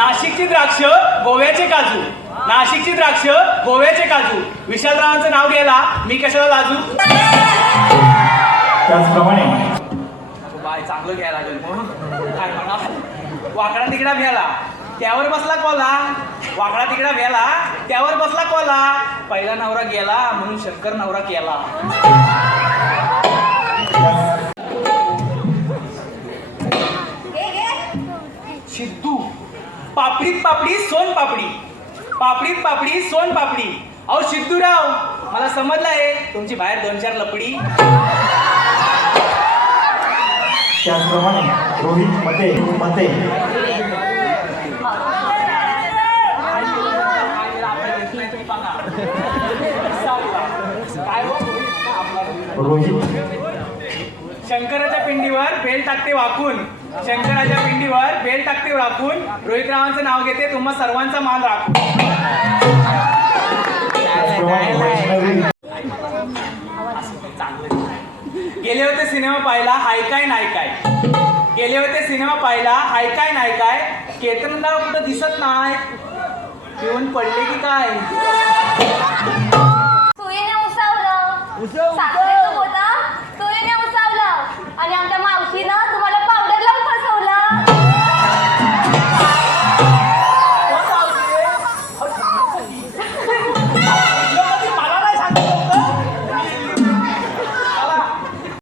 नाशिकची द्राक्ष गोव्याचे काजू, नाशिकची द्राक्ष गोव्याचे काजू. विशालरावांचं नाव घ्यायला मी कशाला लाजू. त्याचप्रमाणे बाय चांगलं घ्यायला लागेल मग काय म्हणा. वाकडा तिकडा भ्याला त्यावर बसला कोला, वाकडा तिकडा भ्याला त्यावर बसला कोला. पहिला नवरा गेला म्हणून शंकर नवरा केला. सिद्धू पापडीत पापडी सोन पापडी, पापडीत पापडी सोन पापडी. अहो सिद्धूराव मला समजलं आहे तुमची बाहेर 2-4 लपडी. त्याचप्रमाणे रोहित मते मते रोहित शंकराच्या पिंडीवर बेल टाकते वाकून, शंकराच्या पिंडीवर बेल टाकते वाकून. रोहितरावांचं नाव घेते तुम्हा सर्वांचा मान राखून. गेले होते सिनेमा पाहिला हाय काय नाही काय, गेले होते सिनेमा पाहिला हाय काय नाही काय. केतनराव कुठं दिसत नाही, येऊन पडले की काय.